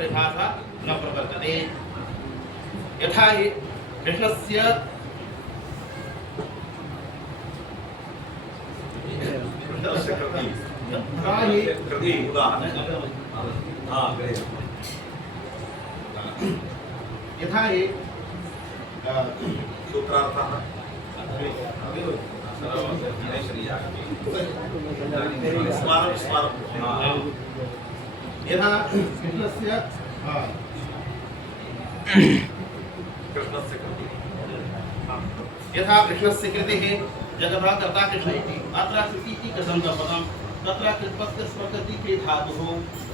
परिभाषा न प्रवर्तते। यथा हि कृष्णस्य यथा हि सूत्रार्थः यथा कृष्णस्य यथा कृष्णस्य कृतिः जगतः कर्ता कृष्ण इति अत्र कृतिः कथं पदं तत्र कृत्वस्य स्वर्गति के धातुः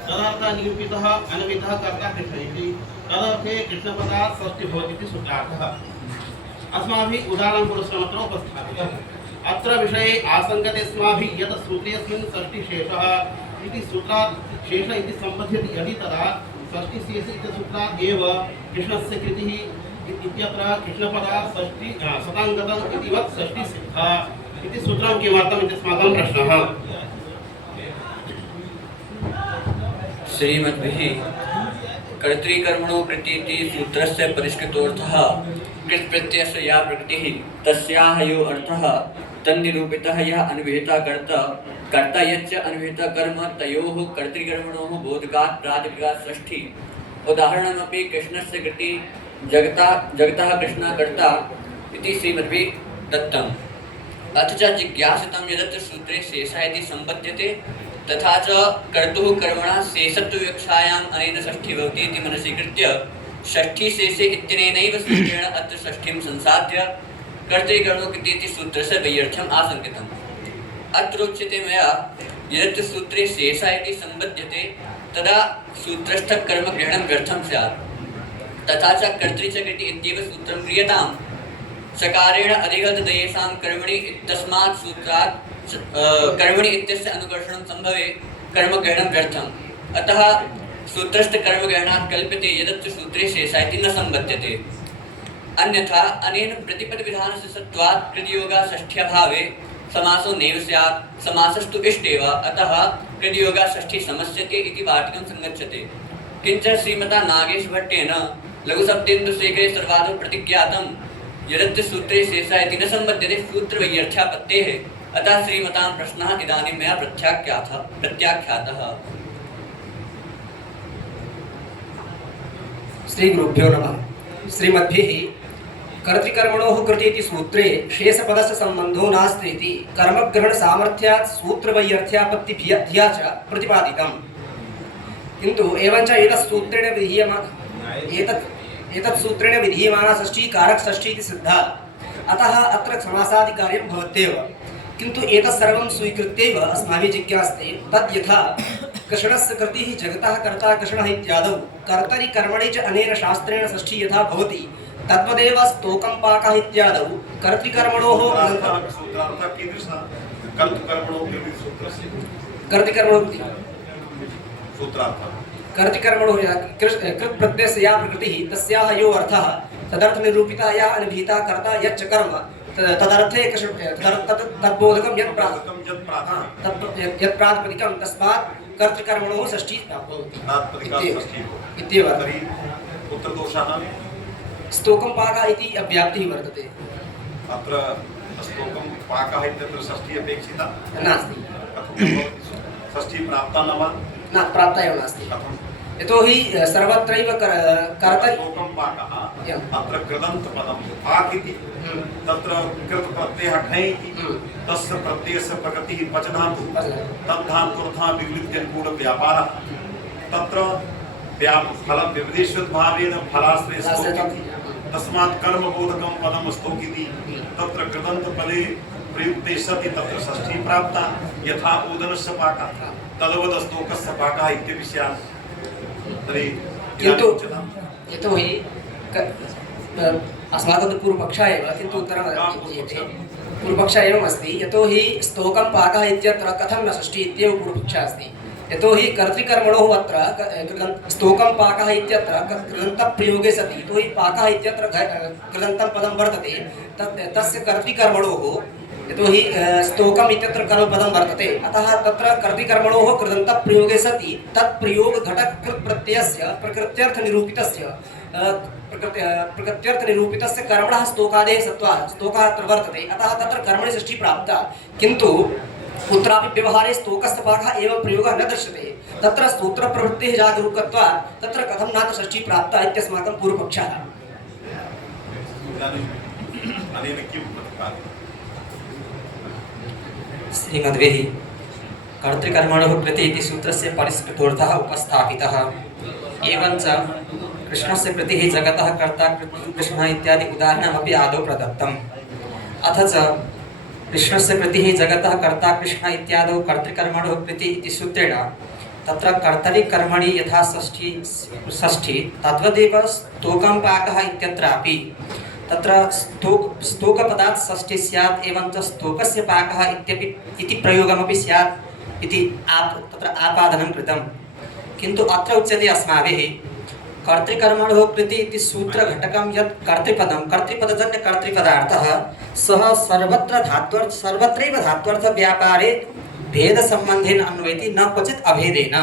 तदर्थः निरूपितः अन्वितः कर्ता कृष्ण इति तदर्थे कृष्णपदात् षष्ठी भवति इति सूत्रार्थः। अस्माभिः उदाहरणं पुरस्सरमत्र उपस्थापितम्। अत्र विषये आसङ्गते अस्माभिः यत् सूत्रेऽस्मिन् षष्ठिशेषः इति सूत्रात् शेष इति सम्बध्यति यदि तदा षष्ठिशेष इति सूत्रात् एव कृष्णस्य कृतिः इत्यत्र कृष्णपदात् षष्ठी शताङ्गतम् इतिवत् षष्ठिसिद्धा इति सूत्रं किमर्थम् इति अस्माकं प्रश्नः। श्रीमद्भिः कर्तृकर्मणो कृतीति सूत्रस्य परिष्कृतोऽर्थः कृत् प्रत्ययस्य या प्रकृतिः तस्याः यो अर्थः तन्निरूपितः यः अनुविहितः कर्ता यच्च अनुविहितः कर्म तयोः कर्तृकर्मणोः बोधकात् प्रातिपदिकात् षष्ठी। उदाहरणमपि कृष्णस्य कृति जगतः कृष्णः कर्ता इति श्रीमद्भिः दत्तम्। अथ च जिज्ञासितं यदत्र सूत्रे शेषः इति सम्पद्यते तथा च कर्तुः कर्मणः शेषत्वविवक्षायाम् अनेन षष्ठी भवति इति मनसि कृत्य षष्ठी शेषे इत्यनेनैव सूत्रेण अत्र षष्ठीं संसाध्य कर्तृकर्मणो कृति इति सूत्रस्य वैयर्थ्यम् आशङ्कितम्। अत्र उच्यते मया यदत्र सूत्रे शेषः इति सम्बध्यते तदा सूत्रस्थः कर्मग्रहणं व्यर्थं स्यात्। तथा च कर्तृ च कृति इत्येव सूत्रं क्रियताम्। सकारेण अधिगतदेयेषां कर्मणि इत्यस्मात् सूत्रात् कर्मणि इत्यस्य अनुकर्षणं सम्भवे कर्मग्रहणं व्यर्थम्। अतः सूत्रस्थ कर्मग्रहणात् कल्प्यते यदत्र सूत्रे शेषः इति न सम्बध्यते। अन्यथा अनेन प्रतिपदविधानस्य सत्त्वात् कृतयोगा षष्ठ्यभावे समासो नैव स्यात्। समासस्तु इष्टेव अतः कृतयोगा षष्ठी समस्यते इति वार्तिकं संगच्छते। किञ्च श्रीमता नागेशभट्टेन लघुशब्देन्दुशेखरे सर्वादौ प्रतिज्ञातं यदत्र सूत्रे शेषः इति न सम्बध्यते सूत्रवैयर्थ्यापत्तेः। अतः श्रीमतां प्रश्नः इदानीं मया प्रत्याख्यातः। श्री गुरुभ्यो नमः। श्रीमद्भिः कर्तृकर्मणोः कृति इति सूत्रे शेषपदस्य सम्बन्धो नास्ति इति कर्मग्रहणसामर्थ्यात् सूत्रवैयर्थ्यापत्तिधिया च प्रतिपादितम्। किन्तु एवञ्च एतत् सूत्रेण विधीयमाना षष्ठी कारक षष्ठी इति सिद्धा। अतः अत्र समासादिकार्यं भवत्येव। किन्तु एतत् सर्वं स्वीकृत्यैव अस्माभिः जिज्ञास्ते तद् यथा कृष्णस्य कृतिः जगतः कर्ता कृष्णः इत्यादौ कर्तरि कर्मणि च अनेन शास्त्रेण षष्ठी यथा भवति तद्वदेव स्तोकं पाकः इत्यादौ कर्तृकर्मणोः कर्तृकर्मणो कृत् प्रत्ययस्य या प्रकृतिः तस्याः यो अर्थः तदर्थ निरूपिता या अनुभीता कर्ता यच्च कर्म तदर्थे तद्बोधकं यत् प्रातिपदिकं तस्मात् कर्तृकर्मणोः षष्ठी इत्येव। स्तोकं पाकः इति अव्याप्तिः वर्तते। अत्र स्तोकं पाकः इत्यत्र षष्ठी अपेक्षिता नास्ति। षष्ठी प्राप्ता न वा? न प्राप्ता एव नास्ति। यतोहि सर्वत्रैव कर्तरि स्तोकं पाकः अत्र कृदन्तपदं पाक इति तत्र कृत प्रत्ययः घञ् इति तस्य प्रत्ययस्य प्रकृतिः पचधातुः तद्धातुरर्थः विवृत्यनुकूलव्यापारः तत्र फलव्यपदेशभावेन फलाश्रये स्तोकति तस्मात् कर्मबोधकं पदं स्तोकिति तत्र कृदन्तपदे प्रयुक्ते सति तत्र षष्ठी प्राप्ता यथा ओदनस्य पाकः तद्वत् स्तोकस्य पाकः इत्यपि स्यात्। तर्हि किन्तु यतोहि अस्माकं तु पूर्वपक्षः एव किन्तु उत्तरं दीयते। पूर्वपक्षः एवमस्ति यतोहि स्तोकं पाकः इत्यत्र कथं न षष्ठी इत्येव पूर्वपक्षः अस्ति। यतोहि कर्तृकर्मणोः अत्र स्तोकं पाकः इत्यत्र कृदन्तप्रयोगे सति यतोहि पाकः इत्यत्र कृदन्तं पदं वर्तते तस्य कर्तृकर्मणोः यतोहि स्तोकम् इत्यत्र कर्मपदं वर्तते, अतः तत्र कर्तृकर्मणोः कृदन्तप्रयोगे सति तत्प्रयोगघटकृत्प्रत्ययस्य प्रकृत्यर्थनिरूपितस्य कर्मणः स्तोकादेः सत्त्वात् स्तोकः अत्र वर्तते, अतः तत्र कर्मणि षष्ठी प्राप्ता। किन्तु कुत्रापि व्यवहारे स्तोकस्य पाकः एव प्रयोगः न दृश्यते, तत्र सूत्रप्रवृत्तिः जागरूकत्वात् तत्र कथं नाथ षष्ठी प्राप्ता इत्यस्माकं पूर्वपक्षः। अनेन किं प्रतिपाद्यते? श्रीमद्वेहि कर्तृकर्मणोः कृते इति सूत्रस्य परिष्कृतोऽर्थः उपस्थापितः। एवञ्च कृष्णस्य कृतिः जगतः कर्ता कृष्णः इत्यादि उदाहरणमपि आदौ प्रदत्तम्। अथ च कृष्णस्य कृतिः जगतः कर्ता कृष्णः इत्यादौ कर्तृकर्मणोः कृतिः इति सूत्रेण तत्र कर्तरि कर्मणि यथा षष्ठी तद्वदेव स्तोकं पाकः इत्यत्रापि तत्र स्तोकपदात् षष्ठी स्यात्, एवं च स्तोकस्य पाकः इति प्रयोगमपि स्यात् इति तत्र आपादनं कृतं। किन्तु अत्र उच्यते अस्माभिः कर्तृकर्मणोः कृति इति सूत्रघटकं यत् कर्तृपदजन्यकर्तृपदार्थः सः सर्वत्रैव धात्वर्थव्यापारे भेदसम्बन्धेन अन्वयति, न क्वचित् अभेदेन।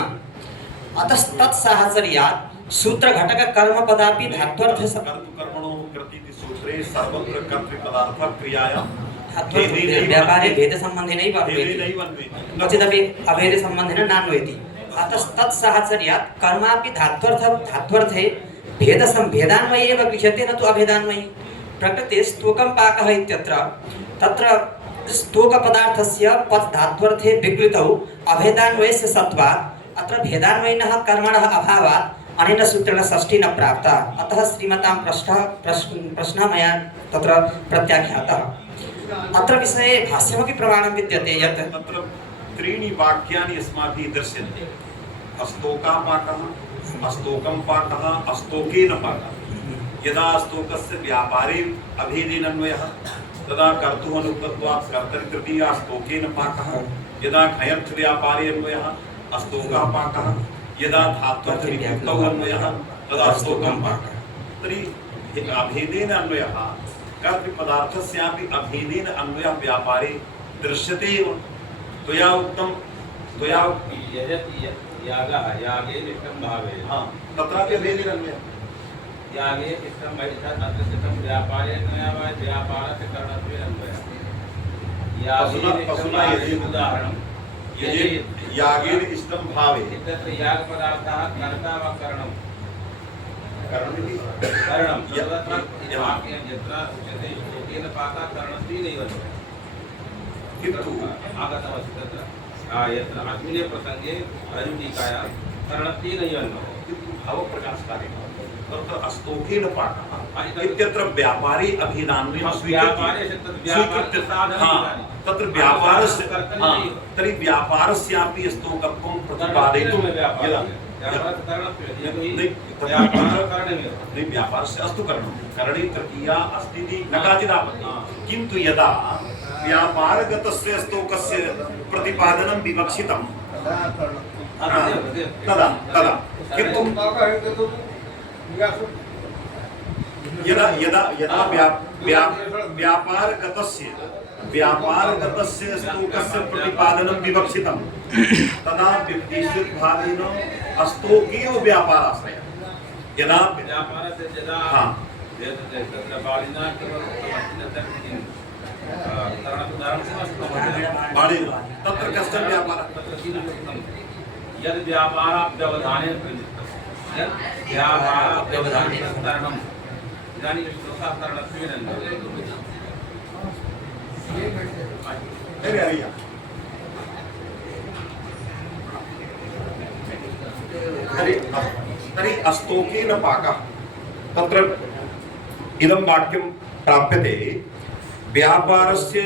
अतस्तत्साहचर्यात् सूत्रघटककर्मपदापि धात्वर्थकर्मणोः कृति इति सूत्रे सर्वत्र कर्तृपदार्थ क्रियायां व्यापारे भेदसम्बन्धेनैव अन्वयति, क्वचिदपि अभेदसम्बन्धेन नान्वयति। अतस्तत्साहचर्यात् कर्मापि धात्वर्थे भेदान्वये एव गृह्यते, न तु अभेदान्वयी। प्रकृते स्तोकं पाकः इत्यत्र तत्र स्तोकपदार्थस्य पच् धात्वर्थे विकृतौ अभेदान्वयस्य सत्त्वात् अत्र भेदान्वयिनः कर्मणः अभावात् अनेन सूत्रेण षष्ठी न प्राप्ता। अतः श्रीमतां प्रश्नः मया तत्र प्रत्याख्यातः। अत्र विषये भाष्यमपि प्रमाणं विद्यते यत् तत्र त्रीणि वाक्यानि अस्माभिः दर्श्यन्ते। अस्तोकापाकः, अस्तोकं पाकः, अस्तोकेन पाकः। यदा स्तोकस्य व्यापारे अभेदेन अन्वयः तदा कर्तुः अनुक्तत्वात् कर्तरितृतीया स्तोकेन पाकः। यदा घयर्थ व्यापारे अन्वयः अस्तोकः पाकः। यदा धात्वर्थनियुक्तौ अन्वयः तदा स्तोकं पाकः। तर्हि अभेदेन अन्वयः कर्तृपदार्थस्यापि अभेदेन अन्वयः व्यापारे दृश्यते एव। त्वया उक्तं त्वया यागः यागे निष्ठं भावे तत्रापि अभेदेन अन्वयः यागे निष्ठं भविष्यत् अत्र निष्ठं व्यापारे अन्वयः व्यापारस्य करणत्वेन अन्वयः यागे निष्ठं भावे उदाहरणं यदि यागेन इष्टं भावे तत्र यागपदार्थः कर्ता वा करणं करणमिति करणं यत्र यत्र उच्यते स्तोकेन पाकः करणत्वेनैव किन्तु आगतमस्ति तत्र यत्र अस्मिन् प्रसङ्गे रजुटीकायां करणत्वेनैव भावप्रकाशकार्यं तत्र अस्तोकेन पाकः इत्यत्र व्यापारे अभेदान्वयं स्वीकृत्य तत्र व्यापारस्य तर्हि व्यापारस्यापि स्तोकत्वं प्रतिपादयितुं व्यापारस्य अस्तु करणे तृतीया अस्ति इति न काचिदापत्तिः। किन्तु यदा व्यापारगतस्य स्तोकस्य प्रतिपादनं विवक्षितं तदा किन्तु यदा यदा यदा व्यापारगतस्य स्तोकस्य प्रतिपादनं विवक्षितं तदा विपरीतभावेन अस्तोकेव व्यापाराश्रयः। यदा व्यापारस्य यदा तत्र बालिना तत्र कश्चन व्यापारः यद् व्यापाराभ्यवधानेन प्रयुक्तं यद् व्यापाराभ्यवधानेन करणम् इदानीं श्लोकाकरणत्वेन तर्हि अस्तोकेन पाकः तत्र इदं वाक्यं प्राप्यते। व्यापारस्य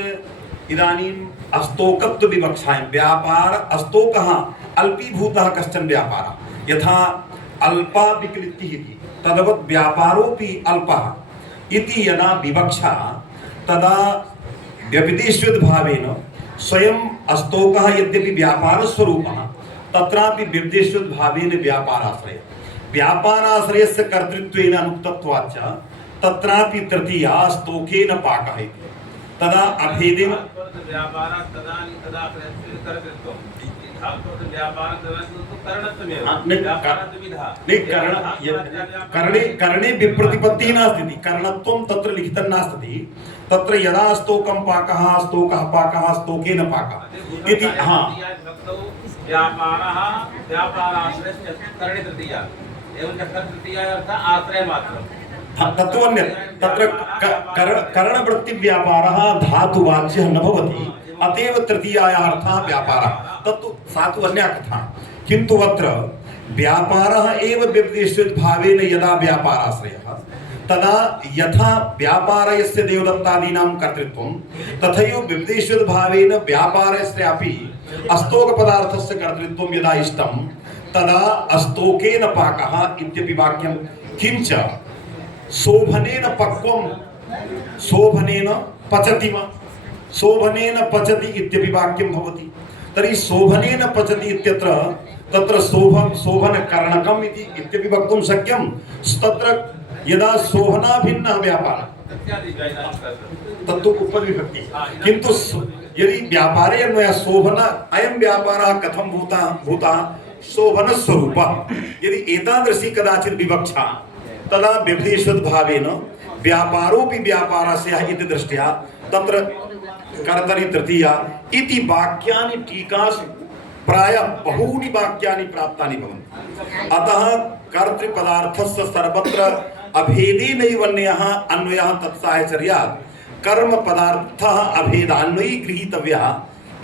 इदानीम् अस्तोकत्व विवक्षायां व्यापार अस्तोकः अल्पीभूतः कश्चन व्यापारः यथा अल्पा विकृतिः इति तद्वत् व्यापारोऽपि अल्पः इति यदा विवक्षा तदा व्यपदेशभावेन स्वयं अस्तोकः यद्यपि व्यापारस्वरूपः तत्रापि व्यपदेशभावेन व्यापाराश्रयस्य कर्तृत्वेन अनुक्तत्वाच्च तत्रापि तृतीया स्तोकेन पाकः इति तदा अभेदेन व्यापारः तदानीं तदा कर्तृत्वं धातु व्यापारः तदानीं करणत्वमेव व्यापारद्विधा करणे विप्रतिपत्तिः नास्ति करणत्वं तत्र लिखितं नास्ति तत्र यदा स्तोकं पाकः स्तोकः पाकः स्तोकेन पाकः इति व्यापारः व्यापाराश्रयस्य करणे तृतीया एवं च तृतीया अर्थः आश्रयमात्रम् तत्त्वन्य तत्र करणवृत्तिव्यापारः धातुवाच्यः न भवति अतएव तृतीयायाः अर्थः व्यापारः तत्तु सा तु अन्या कथा किन्तु अत्र व्यापारः एव व्यपदेशभावेन यदा व्यापाराश्रयः तदा यथा व्यापारस्य देवदत्तादीनां कर्तृत्वं तथैव व्यपदेशभावेन व्यापारस्यापि अस्तोकपदार्थस्य कर्तृत्वं यदा इष्टं तदा अस्तोकेन पाकः इत्यपि वाक्यं किञ्च शोभनेन पक्वं शोभनेन पचति शोभनेन पचति इत्यपि वाक्यं भवति तर्हि शोभनेन पचति इत्यत्र तत्र शोभनकरणकम् इत्यपि वक्तुं शक्यं तत्र यदा शोभना भिन्नः व्यापारः तत्तु उपविभक्ति किन्तु यदि व्यापारे अन्वयः शोभन अयं व्यापारः कथं भूतः शोभनस्वरूपः यदि एतादृशी कदाचित् विवक्षा तदा व्यपदेशभावेन व्यापारोऽपि व्यापारस्य इति दृष्ट्या तत्र कर्तरि तृतीया इति वाक्यानि टीकासु प्रायः बहूनि वाक्यानि प्राप्तानि भवन्ति अतः कर्तृपदार्थस्य सर्वत्र अभेदेनैव अन्वयः तत्साहचर्यात् कर्म पदार्थः अभेदान्वयी गृहीतव्यः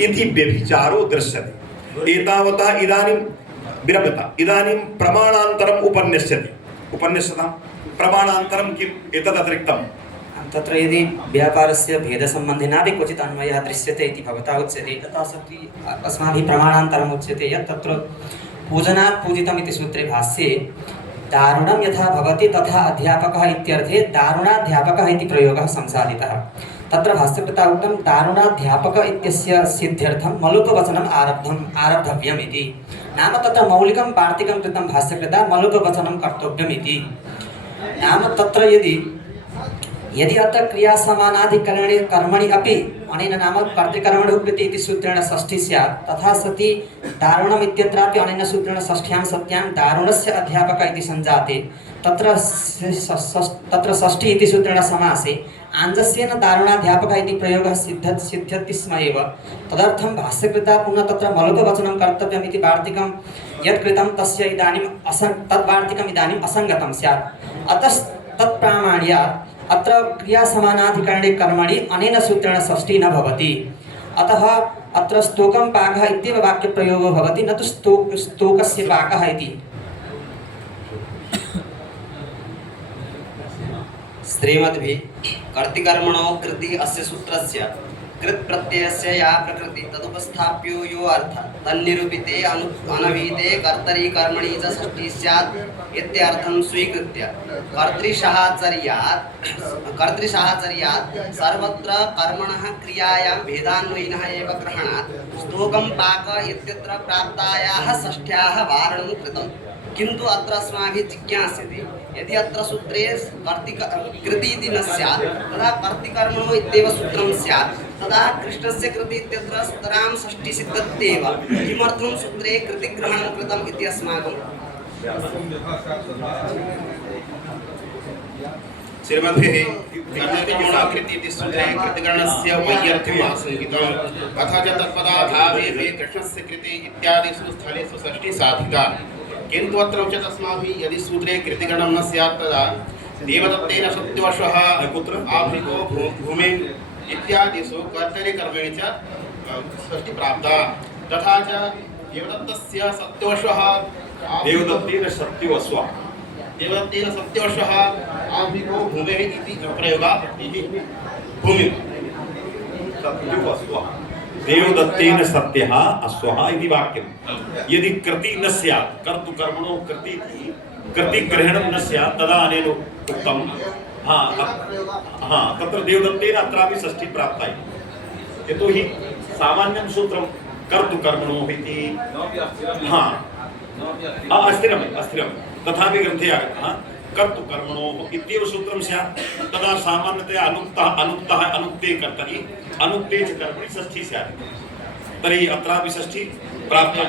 इति व्यभिचारो दृश्यते एतावता इदानीं विरमता इदानीं प्रमाणान्तरम् उपन्यस्यतां प्रमाणान्तरं किम् एतदतिरिक्तं तत्र यदि व्यापारस्य भेदसम्बन्धिनापि क्वचित् अन्वयः दृश्यते इति भवता उच्यते तथा सति अस्माभिः प्रमाणान्तरम् उच्यते यत् तत्र पूजनात् पूजितम् इति सूत्रे भाष्ये दारुणं यथा भवति तथा अध्यापकः इत्यर्थे दारुणाध्यापकः इति प्रयोगः संसाधितः तत्र भाष्यकृता उक्तं दारुणाध्यापक इत्यस्य सिद्ध्यर्थं मलुकवचनम् आरब्धव्यम् इति नाम तत्र मौलिकं वार्तिकं कृतं भाष्यकृता मलुकवचनं कर्तव्यम् इति नाम तत्र यदि अत्र क्रियासमानाधिकरणे कर्मणि अपि अनेन नाम कर्तृकर्मणो कृते इति सूत्रेण षष्ठी स्यात् तथा सति दारुणम् इत्यत्रापि अनेन सूत्रेण षष्ठ्यां सत्यां दारुणस्य अध्यापक इति संजाते तत्र षष्ठी इति सूत्रेण समासे आञ्जस्येन दारुणाध्यापक इति प्रयोगः सिद्ध्यति स्म एव तदर्थं भाष्यकृता पुनः तत्र मलुकवचनं कर्तव्यम् इति वार्तिकं यत् कृतं तस्य इदानीं तद्वार्तिकम् इदानीम् असङ्गतं स्यात् अतः तत्प्रामाण्यात् अत्र क्रियासमानाधिकरणे कर्मणि अनेन सूत्रेण षष्ठी न भवति अतः अत्र स्तोकं पाकः इत्येव वाक्यप्रयोगो भवति न तु स्तोकस्य पाकः इति श्रीमद्भिः कर्तिकर्मणो कृति अस्य सूत्रस्य कृत प्रत्ययस्य या प्रकृति तदुपस्थाप्यो यो अर्थ तन्निरूपिते अनवीते कर्तरि कर्मणि च षष्ठी स्यात् इत्यर्थं स्वीकृत्य कर्तृसाहचर्यात् सर्वत्र कर्मणः क्रियायां भेदान्वयिनः एव ग्रहणात् स्तोकं पाक इत्यत्र प्राप्तायाः षष्ठ्याः वारणं कृतं किन्तु अत्र अस्माभिः जिज्ञास्यते यदि अत्र सूत्रे कृति इति न स्यात् तदा कर्तिकर्मणो इत्येव सूत्रं स्यात् तदा कृष्णस्य कृति इत्यत्र सुतरां षष्ठी सिद्धत्येव किमर्थं सूत्रे कृतिग्रहणं कृतम् इति अस्माकं श्रीमद्भिः कर्तृकर्मकृति इति सूत्रे कृतिगणस्य वैयर्थ्यम् आशङ्कितम् अथ च तत्पदाभावेः कृष्णस्य कृति इत्यादिषु स्थलेषु षष्ठी साधिता किन्तु अत्र उच्यते अस्माभिः यदि सूत्रे कृतिगणं न स्यात् तदा देवदत्तेन सत्योषः कुत्र आभृको भूमि इत्यादिषु कर्तरिकर्मणि च षष्ठी प्राप्ता तथा च देवदत्तेन सत्योषः आभृको भूमेः इति प्रयोगः भूमि सत्योऽस्वः देवदत्तेन सत्यः अश्वः इति वाक्यं यदि कृति न स्यात् कर्तुकर्मणो कृतिग्रहणं न स्यात् तदा अनेन उक्तं तत्र देवदत्तेन अत्रापि षष्ठी प्राप्ता यतोहि सामान्यं सूत्रं कर्तुकर्मणो इति अस्थिरं तथापि ग्रन्थे आगतः कर्तुकर्मणोः इत्येव सूत्रं स्यात् तदा सामान्यतया अनुक्तः अनुक्ते कर्तरि अनुक्ते च कर्मणि षष्ठी स्यात् तर्हि अत्रापि षष्ठी प्राप्ता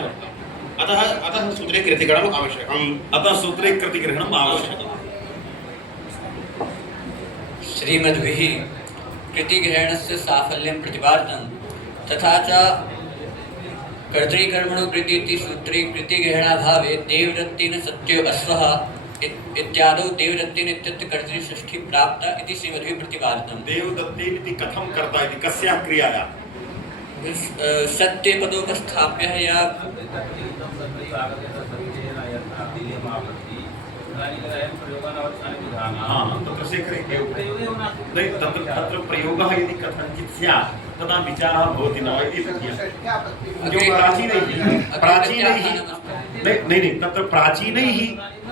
अतः सूत्रे कृतिग्रहणम् आवश्यकम्। अतः सूत्रे कृतिग्रहणम् आवश्यकम्। श्रीमद्भिः कृतिग्रहणस्य साफल्यं प्रतिपादितं तथा च कर्तृकर्मणो कृतीति सूत्रे कृतिग्रहणाभावे देवदत्तेन सत्यो अश्वः इत्यादौ देवदत्तेन इत्यत्र कर्तृषष्ठी प्राप्ता इति श्रीमद्भिः प्रतिपादितं। देवदत्तेन इति कथं कर्ता इति कस्याः क्रियायाः? सत्यपदोपस्थाप्य या तत्र शेखरे नहीं तत्र प्रयोगः यदि कथञ्चित् स्यात् तदा विचारः भवति न इति जो प्राचीनैः नहीं तत्र प्राचीनैः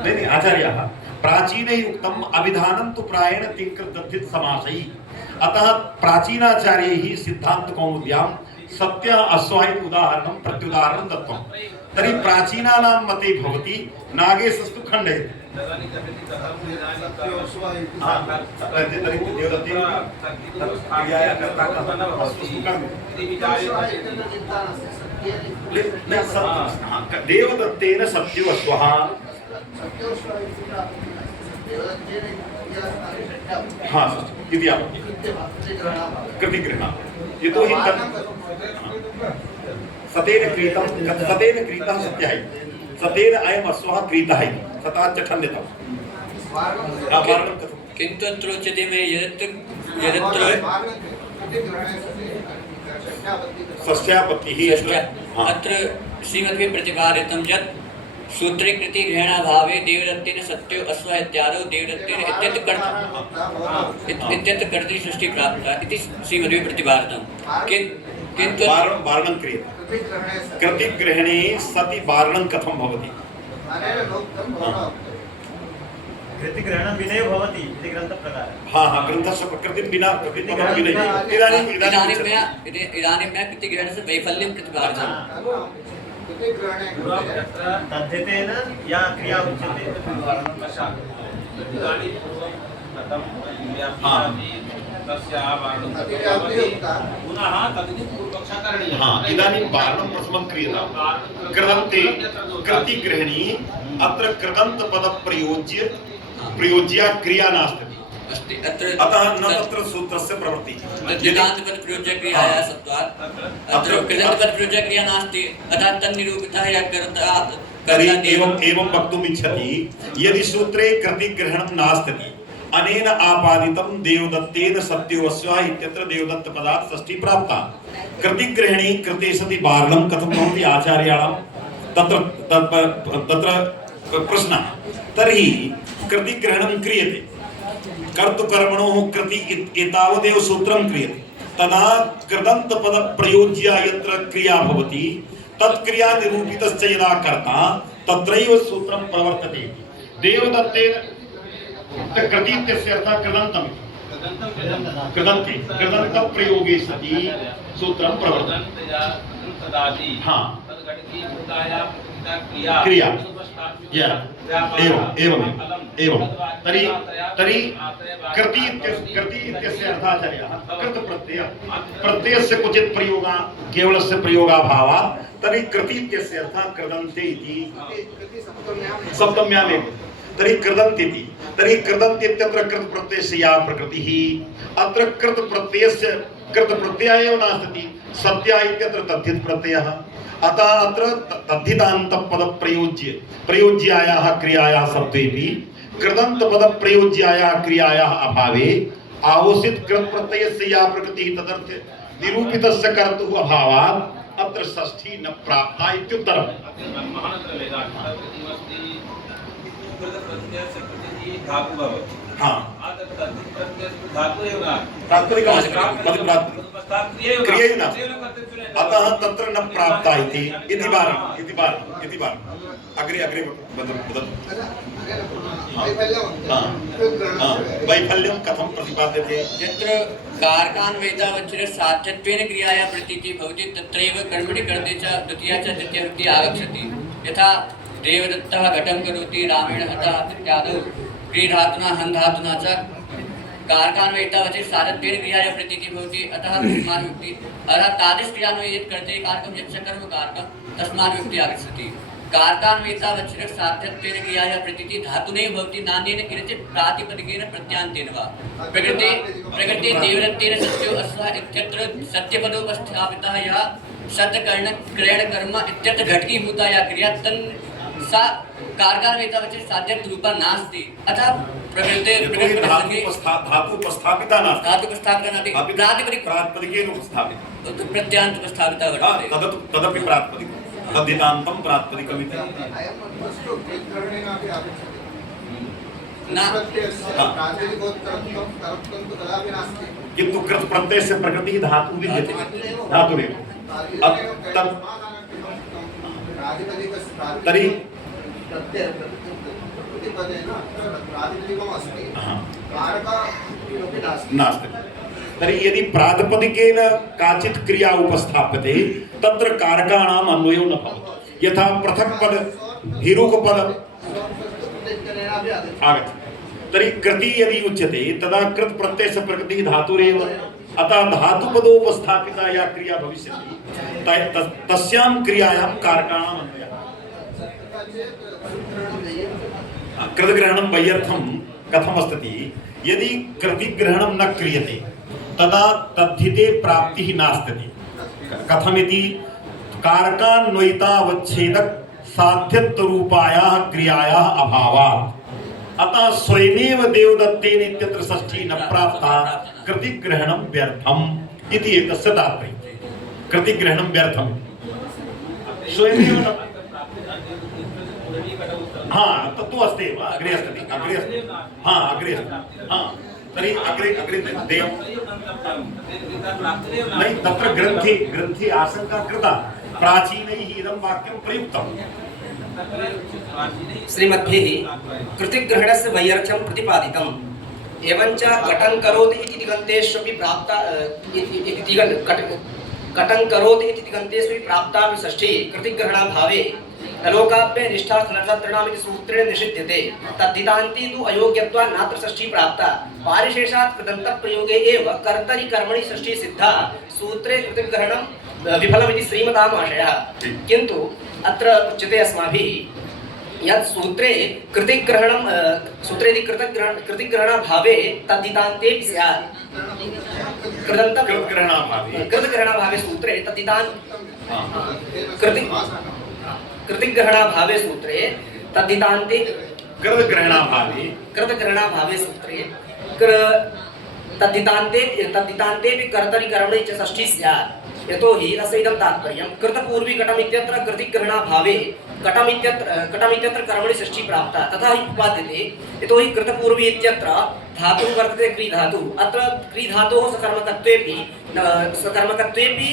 नहीं आचार्याः प्राचीनैः उक्तम् अभिधानं तु प्रायेण तिङ्कृतद्धित समासैः अतः प्राचीनाचार्यैः सिद्धान्तकौमुद्यां सत्य अश्वाय उदाहरणं प्रत्युदाहरणं दत्तं तर्हि प्राचीनानां मते भवति नागेशस्तु खण्डयति देवदत्तेन सत्यो अश्वः हाँ इति कृतिग्रहणं यतोहि सतेन क्रीतः सत्यः सतेन अयम् अश्वः क्रीतः सता च खण्डितः किन्तु अत्र उच्यते मे यदत्र षष्ठ्यापत्तिः अत्र श्रीमद्भिः प्रतिपादितं यत् सूत्रे कृतिग्रहणाभावे देवदत्तेन सत्यो अश्वः इत्यादौ देवदत्तेन इत्यत्र कर्तृषष्ठी प्राप्ता इति श्रीमद्भिः प्रतिपादितं। किन्तु वारणं क्रियते कृतिग्रहणे सति वारणं कथं भवति? कृतिग्रहणं विनय भवति इति ग्रन्थप्रकारे। हाँ ग्रन्थस्य प्रकृतिं विना कृतिग्रहणं विनय इदानीं मया कृतिग्रहणस्य वैफल्यं प्रतिपादितं। तद्धितेन या क्रिया उच्यते इदानीं वारणं प्रथमं क्रियतां कृदन्ते कृतिग्रहणी अत्र कृदन्तपदप्रयोज्या क्रिया नास्ति अतः न तत्र सूत्रस्य प्रवृत्ति कृदन्तपदप्रयोज्यक्रियायाः सत्त्वात् अत्र कृदन्तपदप्रयोज्यक्रिया नास्ति अतः तन्निरूपितः या कर्ता तर्हि एवं वक्तुम् इच्छति यदि सूत्रे कृतिग्रहणं नास्ति अनेन आपादितं देवदत्तेन सत्यो अश्वः इत्यत्र देवदत्तपदात् षष्ठी प्राप्ता कृतिग्रहणे कृते सति वारणं कथं भवति आचार्याणां तत्र प्रश्नः तर्हि कृतिग्रहणं क्रियते कर्तुकर्मणोः कृति एतावदेव सूत्रं क्रियते तदा कृदन्तपदप्रयोज्या यत्र क्रिया भवति तत्क्रिया निरूपितश्च यदा कर्ता तत्रैव सूत्रं प्रवर्तते देवदत्तेन कृति इत्यस्य अर्थः कृदन्तम् कृदन्त प्रयोगे सति सूत्रं प्रवर्तते हाँ क्रिया एवं तर्हि कृति इत्यस्य अर्थाचार्यः प्रत्ययस्य क्वचित् प्रयोगः केवलस्य प्रयोगाभावात् तर्हि कृति इत्यस्य अर्थः कृदन्ते इति सप्तम्यामेव तर्हि कृदन्तीति तर्हि कृदन्तीत्यत्र कृत् प्रत्ययस्य या प्रकृतिः अत्र कृत् प्रत्ययः एव नास्ति सत्या इत्यत्र तद्धित प्रत्ययः अतः अत्र तद्धितान्तपदप्रयोज्यायाः क्रियायाः शब्देपि कृदन्तपदप्रयोज्यायाः क्रियायाः अभावे आवश्यक कृत् प्रत्ययस्य या प्रकृतिः तदर्थ निरूपितस्य कर्तुः अभावात् अत्र षष्ठी न प्राप्ता इत्युत्तरम् हाँ अतः तत्र न प्राप्ता इति वारम् अग्रे वैफल्यं कथं प्रतिपाद्यते यत्र कारकान्वयितावच्छिन्न साध्यत्वेन क्रियाया प्रतीतिः भवति तत्रैव कर्मणि कर्ते च द्वितीया च तृतीया आगच्छति यथा देवदत्तः घटं करोति रामेण हतः इत्यादौ क्री धातुना हन धातुना च कारकान्वयितावचि साधत्वेन क्रियाया प्रतीतिः भवति अतः तस्मात् युक्ति अतः तादृश क्रियान्वये यत् कर्तरि कारकं यत् च कर्म कारकं तस्मात् युक्ति आगच्छति कारकान्वयितावच्छिदक साध्यत्वेन क्रियाया प्रतीतिः धातुनैव भवति नान्येन किञ्चित् प्रातिपदिकेन प्रत्यान्तेन वा प्रकृते देवदत्तेन सत्यो अस्वा इत्यत्र सत्यपदोपस्थापितः यः सत्यकरणक्रयणकर्म इत्यत्र घटकीभूता या क्रिया तन् सा कारकान्वयितावच्छिदक साध्यत्व रूपा नास्ति अतः प्रकृते धातु उपस्थापिता नास्ति धातु उपस्थापिता नास्ति प्रातिपदिक प्रातिपदिकेन उपस्थापिता प्रत्यान्त उपस्थापिता वर्तते तदपि प्रातिपदिकं तद्धितान्तं प्रातिपदिकमिति न किन्तु कृत् प्रत्ययस्य प्रकृतिः धातुः विद्यते धातुरेव तर्हि नास्ति तर्हि यदि प्रातिपदिकेन काचित् क्रिया उपस्थाप्यते तत्र कारकाणाम् अन्वयो न भवति यथा पृथक् पद हिरुकपद आगच्छति तर्हि कृति यदि उच्यते तदा कृत् प्रत्ययस्य प्रकृतिः धातुरेव अतः धातुपदोपस्थापिता या क्रिया भविष्यति तस्यां क्रियायां कारकाणाम् अन्वयः कृतग्रहणं वैयर्थं कथमस्ति यदि कृतिग्रहणं न क्रियते तदा तद्धिते प्राप्तिः नास्ति कथमिति कारकान्वयितावच्छेदक साध्यत्वरूपायाः क्रियायाः अभावात् अतः स्वयमेव देवदत्तेन इत्यत्र षष्ठी न प्राप्ता कृतिग्रहणं व्यर्थम् इति एकस्य तात्पर्यः कृतिग्रहणं व्यर्थम् स्वयमेव न हाँ तत्तु अस्ति एव अग्रे अस्ति हाँ अग्रे अस्ति हाँ तर्हि अग्रे देयं नहीं तत्र ग्रन्थि आशंका कृता प्राचीनैः इदं वाक्यं प्रयुक्तम् श्रीमद्भिः कृतिग्रहणस्य वैयर्थ्यं प्रतिपादितम् एवञ्च कटं करोति इति दिगन्तेष्वपि प्राप्ता कटं करोति इति दिगन्तेष्वपि प्राप्तापि षष्ठी कृतिग्रहणाभावे लोकाप्य निष्ठा नक्षत्रणामिति सूत्रेण निषिध्यते तद्धितान्ते तु अयोग्यत्वा नात्र षष्ठी प्राप्ता पारिशेषात् कृदन्त प्रयोगे एव कर्तरि कर्मणि षष्ठी सिद्धा सूत्रे कृतिग्रहणं विफलमिति श्रीमतामाशयः किन्तु अत्र उच्यते अस्माभिः यत् सूत्रे कृतिग्रहणं सूत्रे कृतिग्रहणाभावे तद्धितान्तेऽपि स्यात् कृतग्रहणाभावे सूत्रे कृतिग्रहणाभावे सूत्रे तद्धितान्ते कृतग्रहणाभावे सूत्रे तद्धितान्तेऽपि कर्तरि कर्मणि च षष्ठी स्यात् यतोहि अस्य इदं तात्पर्यं कृतपूर्वी घटम् इत्यत्र कृतिग्रहणाभावे घटमित्यत्र कर्मणि षष्ठी प्राप्ता तथा हि उपाद्यते यतोहि कृतपूर्वी इत्यत्र धातुः वर्तते क्रीधातुः अत्र क्रीधातोः सकर्मकत्वेऽपि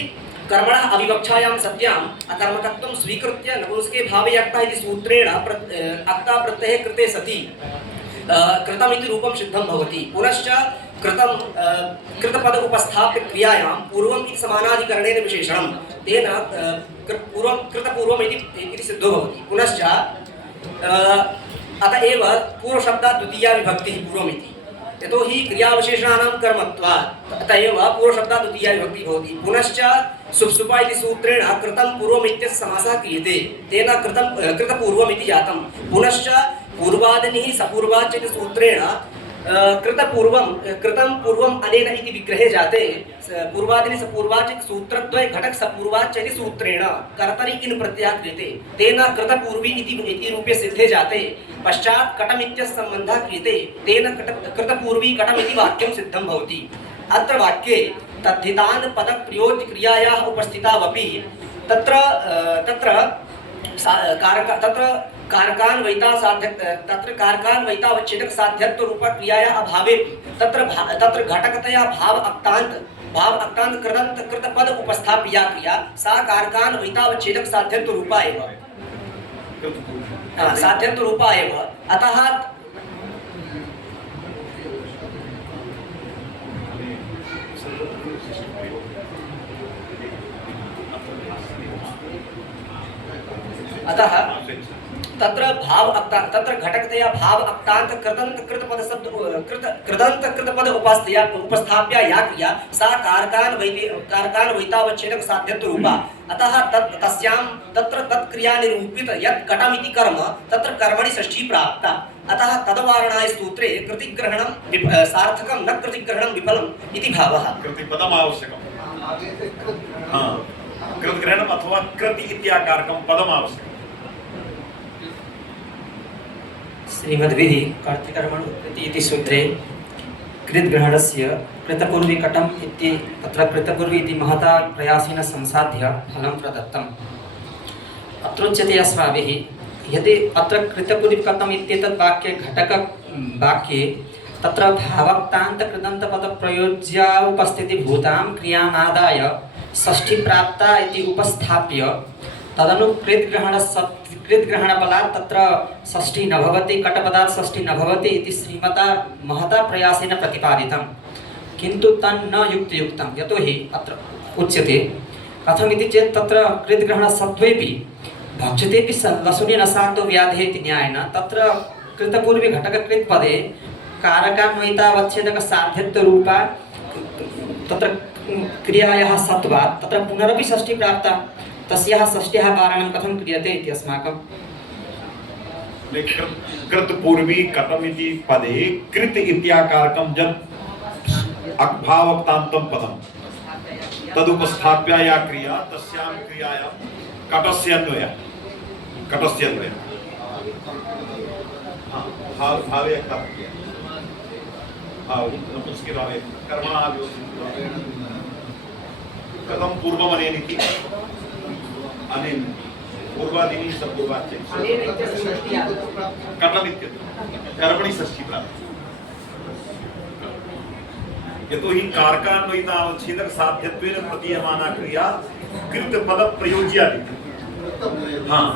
कर्मणः अविवक्षायां सत्याम् अकर्मकत्वं स्वीकृत्य नपुंसके भावे अक्ता इति सूत्रेण अक्ता प्रत्यये कृते सति कृतमिति रूपं सिद्धं भवति पुनश्च कृतपद उपस्थाप्य क्रियायां पूर्वम् इति समानाधिकरणेन विशेषणं तेन कृतपूर्वम् इति सिद्धो भवति पुनश्च अत एव पूर्वशब्दात् द्वितीया विभक्तिः पूर्वमिति यतोहि क्रियाविशेषणानां कर्मत्वात् अत एव पूर्वशब्दात् द्वितीया विभक्तिः भवति पुनश्च सुप्सुपा इति सूत्रेण कृतं पूर्वम् इत्यस्य समासः क्रियते तेन कृतपूर्वम् इति जातं पुनश्च पूर्वादिनिः सपूर्वाच् इति सूत्रेण कृतं पूर्वम् अनेन इति विग्रहे जाते पूर्वादिनि सपूर्वाच् इति सूत्रद्वय घटक सपूर्वाच् इति सूत्रेण कर्तरि इन् प्रत्ययः क्रियते तेन कृतपूर्वी इति रूपे सिद्धे जाते पश्चात् कटम् इत्यस्य सम्बन्धः क्रियते तेन कृतपूर्वी कटम् इति वाक्यं सिद्धं भवति अत्र वाक्ये तद्धितान् पदप्रयोज्य क्रियायाः उपस्थितावपि तत्र कारकान्वयितावच्छेदक साध्यत्व रूप क्रियायाः अभावे तत्र घटकतया भाव अक्तान्त कृतपद उपस्थाप्य या क्रिया सा कारकान्वयितावच्छेदक साध्यत्व रूपा एव अतः तत्र भाव अक्ता तत्र घटकतया भाव अक्तांत कृदंत कृतपद शब्द कृदंत कृतपद उपस्थया उपस्थाप्य या क्रिया सा कारकान वैतावच्छेदक साध्यत्व रूपा अतः तस्यां तत्र तत्क्रिया निरूपित यत् घटमिति कर्म तत्र कर्मणि षष्ठी प्राप्ता अतः तदवारणाय सूत्रे कृतिग्रहणं सार्थकं न कृतिग्रहणं विफलम् इति भावः। कृतिपदम् आवश्यकम्। हाँ, कृतग्रहणम् अथवा कृति इत्याकारकं पदम् आवश्यकम्। श्रीमद्विधि कर्तृकर्मणो कृति इति सूत्रे कृतग्रहणस्य कृतपूर्विकटम् इति तत्र कृतपूर्वी इति महता प्रयासेन संसाध्य फलं प्रदत्तम्। अत्रोच्यते अस्माभिः यदि अत्र कृतपूर्विकटम् इत्येतत् वाक्ये घटक वाक्ये तत्र भावक्तान्त कृदन्तपद प्रयोज्या उपस्थितिभूतां क्रियामादाय षष्ठी प्राप्ता इति उपस्थाप्य तदनु कृतग्रहणबलात् तत्र षष्ठी न भवति कटपदात् षष्ठी न भवति इति श्रीमता महता प्रयासेन प्रतिपादितं, किन्तु तन्न युक्तियुक्तं। यतोहि अत्र उच्यते कथमिति चेत् तत्र कृतग्रहणसत्त्वेपि भक्षतेपि लसुने न साक्तो व्याधे इति न्यायेन तत्र कृतपूर्वी घटककृत्पदे कारकान्वयितावच्छेदक साध्यत्वरूपा तत्र क्रियायाः सत्त्वात् तत्र पुनरपि षष्ठी प्राप्ता, तस्याः षष्ट्याः वारणं कथं क्रियते इति अस्माकं कृतपूर्वी कटमिति पदे कृत इत्याकारकं यत् अभावक्तान्तं पदं तदुपस्थाप्य या क्रिया तस्यां क्रियायां कटस्य अन्वयः भावे नपुंसके भावे कर्मणः कथं पूर्वमनेनिति अनेन पूर्वादीनि सपूर्वाच्य कटमित्यत्र कर्मणि षष्ठी प्राप्ता। यतोहि कारकान्वयितावच्छेदक साध्यत्वेन प्रतीयमाना क्रिया कृतपद प्रयोज्यादि। हाँ